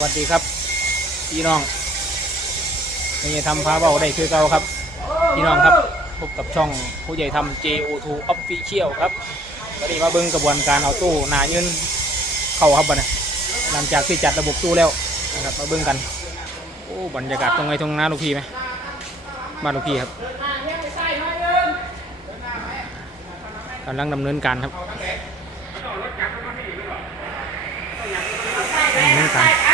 สวัสดีครับ พี่น้องนี่ทำพาเบาได้คือเก่าครับ พี่น้องครับพบกับช่องผู้ใหญ่ทำ JO2 Official ครับวันนี้มาเบิ่งกระบวนการเอาตู้หนายืนเข้าครับบัดนะหลังจากที่จัดระบบตู้แล้วนะครับมาเบิ่งกันโอ้บรรยากาศตรงไหนตรงหน้าลูกพี่ไหมบ้านลูกพี่ครับกำลังดำเนินการครับดำเนินการ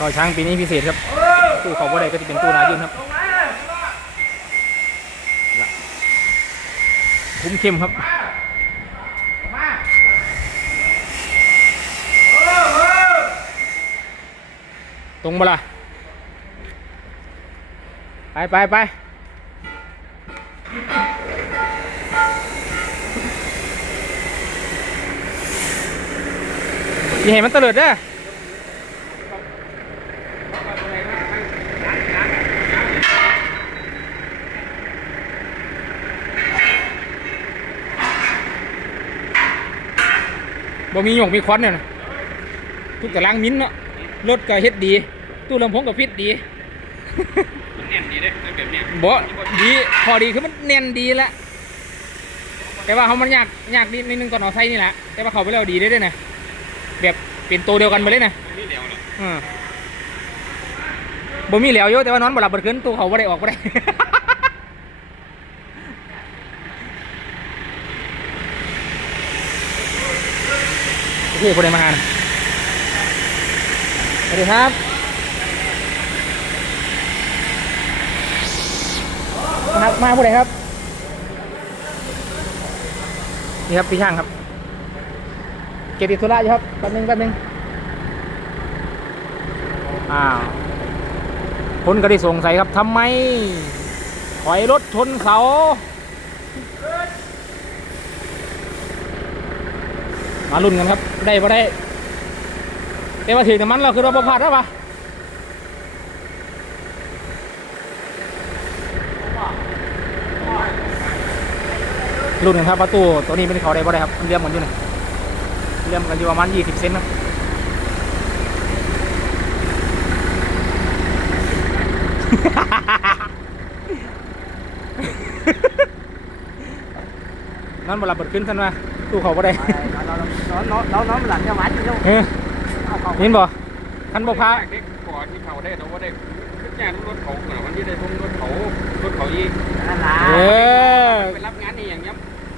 ต่อช้างปีนี้พิเศษครับตู้เขาบ่ได้ก็จะเป็นตู้นายืนครับคุ้มเข้มครับตรงบ่ละไปไปไปอย่าให้มันเตลิดเด้อ บ่มีหยงมีควันเนี่ยนะทุกแต่ล้างมิ้นท์เนาะรถก็เฮ็ดดี ตู้ลำโพงก็ฟิตดีมันแน่นดีเด้แบบเนี้ยบ่ดีพอดีคือมันเนียนดีละแต่ว่าเขามันยากยากนิดนิดนึงตอนเอาไส้นี่แหละแต่ว่าเขาไปแล้วดีได้ด้วยนะแบบเป็นตัวเดียวกันไปเลยนะมันนี่เดียวเลยอืมบ่มีเหลวเยอะแต่ว่านอนบ่หลับบ่ขึ้นตัวเขาบ่ได้ออกบ่ได้ โอเคคนใดมาหานะสวัสดีครับมามาผู้ใดครับ นี่ครับพี่ช่างครับ เก็บติดธุระอยู่ครับแป๊บนึงแป๊บนึงอ้าวคนก็ได้สงสัยครับทำไมถอยรถชนเสา มาลุ้นกันครับ ได้ปะได้แต่ว่าถึงน้ำมันเราคือเราประพาดแล้วปะลุ้นกันครับประตูตัวนี้เป็นเขาได้ปะได้ครับมันเลี่ยมกันอยู่นี่เลี่ยมกันอยู่ประมาณ20เซนครับนั่นบหลับเปิดขึ้นท่านว่า ตู้เขาบ่ได้ nó nó nó nó làm cho mảnh luôn เฮ้ย không không เห็นบ่ท่านบ่พาเด็กก่อนที่เขาได้แต่ว่าได้ขึ้นงานรถเขาเหมือนวันที่ได้ทุ่รถเขารถเขาอีก nên เอ là อไปรับงานนี่อย่างเงี้ย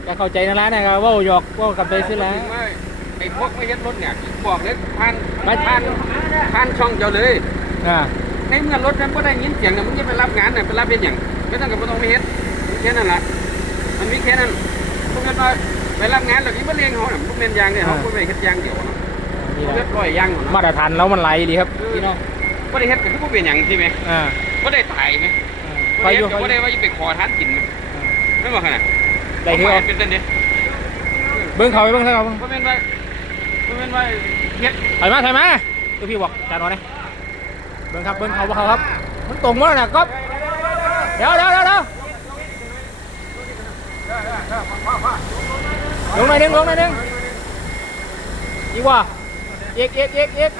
จะเข้าใจนะร้านนะครับเว่าหยอกเว่ากับใจซื้อแล้วไอ้พวกไม่เฮ็ดรถเนี่ยบอกเลยผ่านผ่านผ่านช่องเจ้าเลย อ่าในเมื่อรถนั้นก็ได้ยินเสียงเนี่ยมึงจะไปรับงานเนี่ยไปรับเป็นอย่างไม่ต้องกับไม่ต้องไปเฮ็ดแค่นั้นแหละมันมีแค่นั้นพวกนั้นว่า ไปรับงานเหล่านี้มาเลี้ยงเขาเนี่ยพวกเมนยางเนี่ยเขาไม่ไปเฮ็ดยางเดียวเนาะนี่เขาแหเฮ็ละดร้อยยางเนาะมาตรฐานแล้วมันไหลดีครับพี่น้องก็ได้เฮ็ดก็คือพวกเป็นอย่างใช่ไหมอ่าก็ได้ตายไหมอ่าไปไปออยู่ยู่ไปก็อได้ยู่ว่าจะไปขอทานกินไหมไม่บอกขนาดได้คือเอาเป็นเต้นดิเบิ้งเขาไปเบิ้งเขาเบิ้งก็เป็นว่าก็เป็นว่าเฮ็ดถอยมาถอยมาตัวพี่บอกจานนอนเลยเบิ้งครับเบิ้งเขาบ่เขาครับ มันตรงมั้งนะก๊อฟเดี๋ยวเดี๋ยวเดี๋ยวเดี๋ยว ลงหน่อยนึงลงหน่อยนึงอีกว่าเอกเอกเอกเอก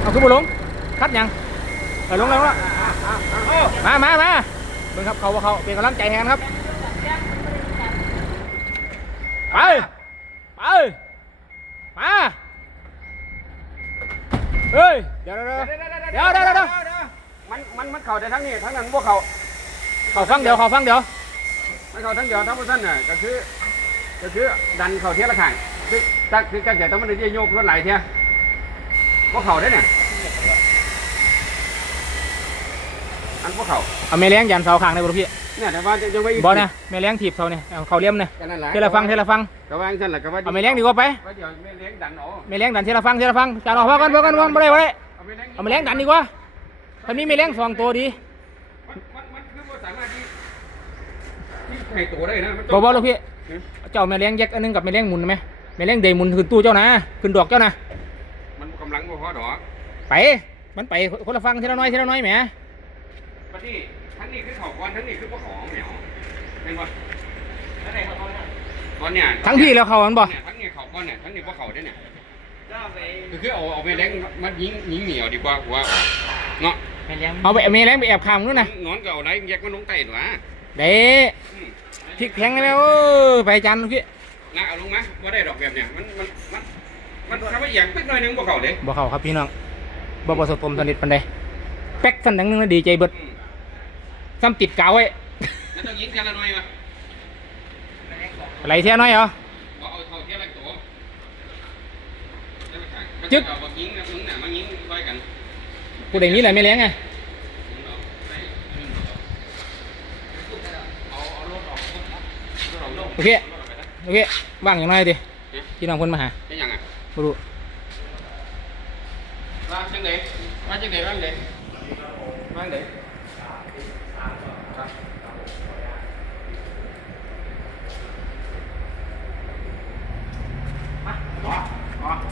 เอาขึ้นมาลงคัดยังเออลงแล้วลงแล้วมามามาเบิ่งครับเขาว่าเขาเป็นกำลังใจแทนครับไปไปมาเฮ้ยเดี๋ยวเดี๋ยวเดี๋ยวเดี๋ยวเดี๋ยวเดี๋ยวมันมันมันเข่าแต่ทั้งนี้ทั้งนั้นพวกเขา ขาฟังเดี๋ยวเขาฟังเดี๋ยวมันเข่าทั้งเดียวทั้งพวกท่านน่ะก็คือ ก็คือดันเข่าเทียละข้างคือจักคือจักแต่ต้องมันได้โยกรถไหลเทียพวกเขาได้เนี่ยอันพวกเขาเอาแม่เลี้ยงยันเสาข้างในบ่ลูกพี่เนี่ยแต่ว่าจะจะไว้บอนะแม่เลี้ยงถีบเสาเนี่ยเอาเขาเลี้ยมเนี่ยกันนั่นแหละเทละฟังเทละฟังก็ว่าจังซั่นแหละก็ว่าเอาแม่เลี้ยงดีกว่าไปว่าเดี๋ยวแม่เลี้ยงดันเอาแม่เลี้ยงดันเทละฟังเทละฟังจานออกพอกันพอกันพอกันบ่ได้บ่ได้เอาแม่เลี้ยงเอาแม่เลี้ยงดันดีกว่าตอนนี้แม่เลี้ยงสองตัวดี มันมันมันคือว่าสามารถที่ที่ ให้ตัวได้นะมันบต้ออกงบอกลูกพี่เจ้าแม่เลี้ยงแยกอันหนึงกับแม่เลี้ยงหมุนไหมแม่เลี้ยงเดย์หมุนขึ้นตู้เจ้านะขึ้นดอกเจ้านะ มันกำลังบ่พอดอกไป มันไปคนละฟังทีละน้อยทีละน้อยแหมบัดนี้ทั้งนี้คือเขาก้อนทั้งนี้คือบ่ของเหนียวเป็นบ่แล้วไหนเขาก้อนเนี่ยก้อนเนี่ยทั้งพี่แล้วเขาอันบ่เนี่ยทั้งนี้เขาก้อนเนี่ยทั้งนี้บ่เขาเด้อเนี่ย ก็ไปคือคือเอาเอาไปแรงมันยิงยิงเหนียวดีกว่าหัวเนาะไปเลี้ยงเอาไปเอาเมแรงไปแอบขามนู้นนะนอนก็เอาได้แยกมันลงใต้ตัวเด้ พริกแพงแล้วเออไปจันทร์พี่นะเอาลงมาบ่ได้ดอกแบบเนี่ยมันมันมันมันทำให้อย่างปึ๊กหน่อยหนึงบ่เข้าเด้บ่เขาครับพี่น้องบ่ประสบผลสำเร็จปานใดแป๊กสันดังนึงนะดีใจเบิดอืมซ้ำติดกาวไว้แล้วต้องยิงกันละหน่อยมาอะไรเท่ยน้อยเหรอ เอาเอาเท่าเทียบละตัวจึ๊ก เอาบักยิงนะมึงน่ะมายิงไว้กัน กูได้มีแหละไม่เลี้ยงไง เอาเอารถออกรถออกรถออกรถ โอเครถออกไปนะโอเค ว่างอย่างน้อยดิพี่น้องคนมาหาเป็นยังไงบ่รู้ว่าจังไดว่าจังไดว่าจังไดว่าจังได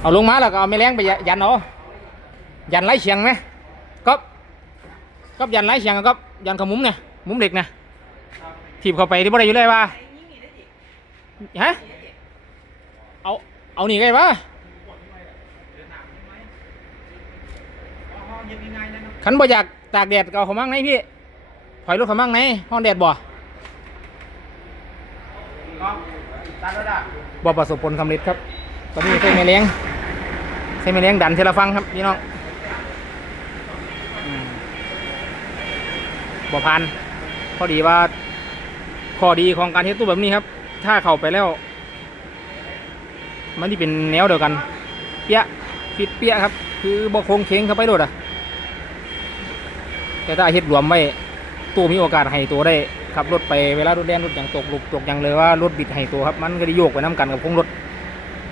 เอาลงมาแล้วก็เอาไม่เลี้ยงไปยันเอายันไล่เฉียงไหมก๊อฟก๊อฟยันไล่เฉียงกับก๊อฟยันเขามุ้มเนี่ยมุ้มเหล็กนะถีบเข้าไปที่บ่ได้อยู่เลยว่า ฮะ เอา เอาหนีไงวะขันบ่อยากตากแดดก็เอาเขามั่งไหนพี่ถอยรถเขามั่งไหนห้องแดดบ่บ่ประสบผลสำเร็จครับ ตอนนี้ใส่แม่เลี้ยงใส่แม่เลี้ยงดันเทลฟังครับพี่น้องบ่พันพอดีว่าข้อดีของการเฮ็ดตู้แบบนี้ครับ ถ้าเข้าไปแล้ว มันที่เป็นแนวเดียวกัน เปี้ยฟิตเปี้ยครับ คือบ่โค้งเค้งเข้าไปโดดอะ แต่ถ้าเฮ็ดรวมไว้ตู้มีโอกาสให้ตัวได้ขับรถไปเวลารถแล่นรถอย่างตกหลุกตกอย่างเลยว่ารถบิดให้ตัวครับ มันก็ได้โยกไปน้กันกับโค้งรถ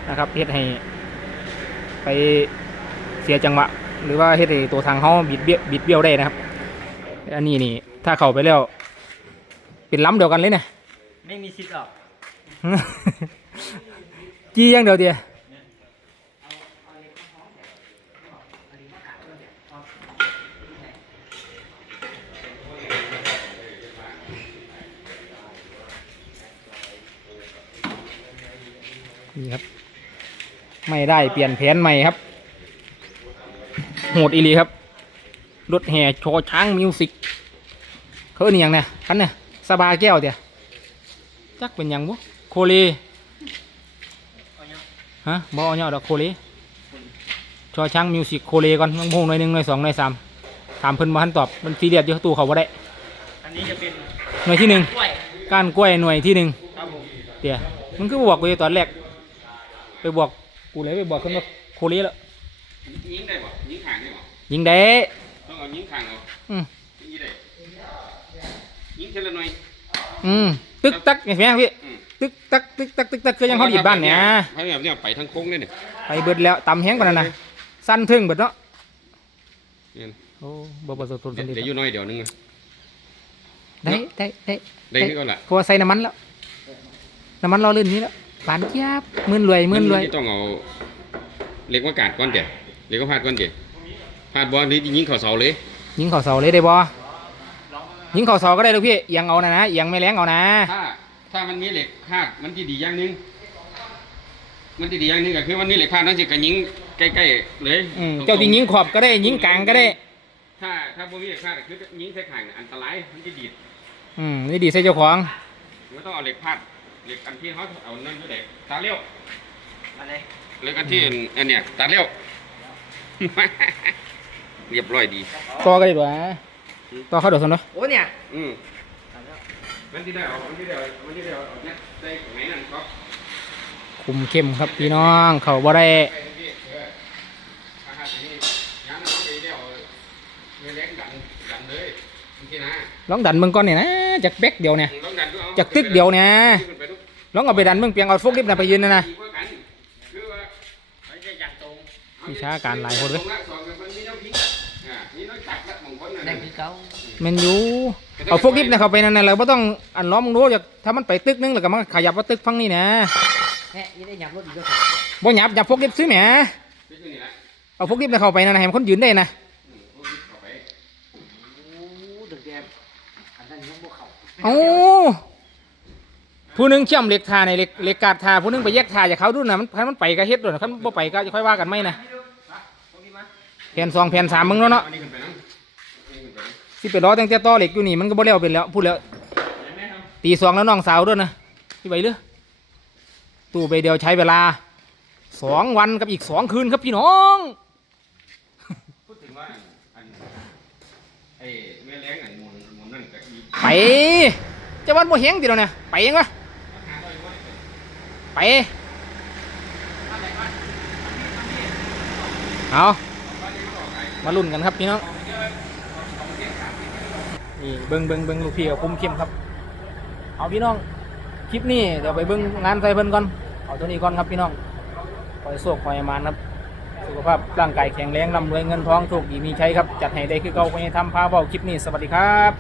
นะครับเฮ็ดให้ ไปเสียจังหวะหรือว่าเฮ็ดให้ตัวทางเขาบิดเบี้ยวบิดเบี้ยวได้นะครับอันนี้นี่ถ้าเข้าไปแล้วเป็นล้ำเดียวกันเลยเนี่ยไม่มีสิทธิ์หรอก จี้ย่างเดียวเดียวนี่ครับ ไม่ได้เปลี่ยนแผนใหม่ครับ โหดอีลีครับ รถแห่โชว์ช้างมิวสิกเขาเนอหย่างเนี่ยคันเนี่ยสบาแก้วเดียจักเป็นยังบุ โคเลฮะบเอาเนี่ยดอกโคเลชอช้างมิวสิกโคเลก่อนต้องพงหน่อยหนึ่งหน่อยสองหน่อยสามถามเพิ่นมาทันตอบมันซีเรียสอยู่ตู้เขาบ่ได้ อันนี้จะเป็นหน่วยที่หนึ่งกล้วยก้านกล้วยหน่วยที่หนึ่งครับผมเดี๋ยวมันคือบอกกูอยู่ตอนแรกไปบอกกูเลยไปบอกคนว่าโคเลแล้วยิงได้บ่ยิงขางได้บ่ยิงได้ต้องเอายิงขางเอาอืมยิงได้ยิงเทละหน่อยอืมตึกตักเห็นไหมพี่อืม ตึกตักตึกตักตึกตักคือยังเขาดีดบ้านเนี่ยเขาแบบเนี้ยไปทั้งโค้งเลยเนี่ยไปเบิดแล้วตำแห้งกว่านั้นนะสั้นทึ่งเบิดเนาะเนี่ยโอ้บ่ประสบผลสำเร็จเดี๋ยวอยู่น้อยเดี๋ยวนึงอะได้ได้ได้ได้ขึ้นก็ละเพราะว่าใส่น้ำมันแล้วน้ำมันรอลื่นนี้แล้วปานเจี๊ยบหมื่นรวยหมื่นรวยต้องเอาเหล็กมากาดก้อนเดียวเหล็กก็พาดก้อนเดียวพาดบอลนี้ยิงเข่าเสาเลย ยิงเข่าเสาเลยได้บ่ยิงเข่าเสาก็ได้ลูกพี่เอียังเอานะนะเอียังไม่แรงเอานะ ถ้าถ้ามันมีเหล็กพาดมันที่ดีอย่างหนึง มันที่ดีอย่างหนึงก็คือมันมีเหล็กพาดนั่นสิก็ยิงใกล้ๆเลยอืมเจ้าที่ยิงขอบก็ได้ยิงกลางก็ได้ ถ้าถ้าบ่มีเหล็กพาดก็คือยิงใส่ข้างเนี่ยอันตรายมันจะดีดอืมนี่ดีใส่เจ้าของมันต้องเอาเหล็กพาดเหล็กอันที่เขาเอานั่นอยู่เด็กตาเลี้ยวอะไรเหล็กอันที่อันเนี้ยตาเลี้ยว เรียบร้อยดี ต่อก็ได้ด้วยต่อเข้าเดี๋ยวสนเนาะโอ้เนี่ยอืม มันที่ได้เอามันที่ได้เอามันที่ได้เอาเอาเนี่ยใส่ไหนนั่นก็คุมเข้มครับพี่น้อง เขาบ่ได้ไปทั้งที่เอออาหารที่นี่ย้ำเอาไปเดียวเงินเล็กดันดันเลยบางทีนะลองดันเบิ่งก่อนเนี่ยนะจากเบ็กเดียวเนี่ยลองดันดูเอาจากตึกเดียวเนี่ย ขึ้นไปดูลองเอาไปดันเบิ่งเปียงเอาฟุกลิฟต์น่ะไปยืนนะนะ ดีกว่ากันคือว่า มันจะอยากตรงวิชาการหลายคนเว้ยตรงละสองกันมันมีแนวพลิกอ่ามีแนวตักละบางคนน่ะได้คือเก่า แมันอยู่ เอาโฟกลิฟต์น่ะเข้าไปนั่นน่ะเราบ่ต้องอันล้อมมึงรู้จากถ้ามันไปตึกนึงแล้วก็มันขยับว่าตึกฝั่งนี้นะแน่ยี่ได้หยับรถอีกแล้วบ่หยับหยับฟุกลิฟต์ซื้อแหมคือนี่แหละเอาโฟกลิฟต์น่ะเข้าไปนั่นน่ะให้มันคนยืนได้นะอืมพวกนี้เข้าไปโอ้ผู้หนึงเชื่อมเหล็กทาในเหล็กเหล็กกาดทาผู้หนึงไปแยกทาจากเขาดูนะมันคันมันไปก็เฮ็ดด้วยนะคันบ่ไปก็จะค่อยว่ากันไหมนะแผ่นสองแผ่นสามมึงแล้วเนาะ ที่ไปล้อตั้งแต่ต่อเหล็กอยู่นี่มันก็บ่แล้วเป็นแล้วพูดแล้วตีสองแล้วน้องสาวด้วยนะที่ไปเรือตู้ไปเดียวใช้เวลาสองวันกับอีกสองคืนครับพี่น้องพูดถึงว่าอันไอ้แม่แรงไอ้หมุนหมุนนั่นกับอีไปจะวันบ่เฮงติแล้วเนี่ยไปยังวะไปเอามาลุ้นกันครับพี่น้อง นี่เบิ้งเบิ้งเบิ้งลูกพี่กับคุ้มเข้มครับ เอาพี่น้อง คลิปนี้เดี๋ยวไปเบิ้งงานใส่เพิ่นก่อน เอาตัวนี้ก่อนครับพี่น้องคอยโชคคอยมานครับ สุขภาพร่างกายแข็งแรงร่ำรวยเงินทองถูกดีมีใช้ครับ จัดให้ได้คือเก่าไปทำพาเบาคลิปนี้สวัสดีครับ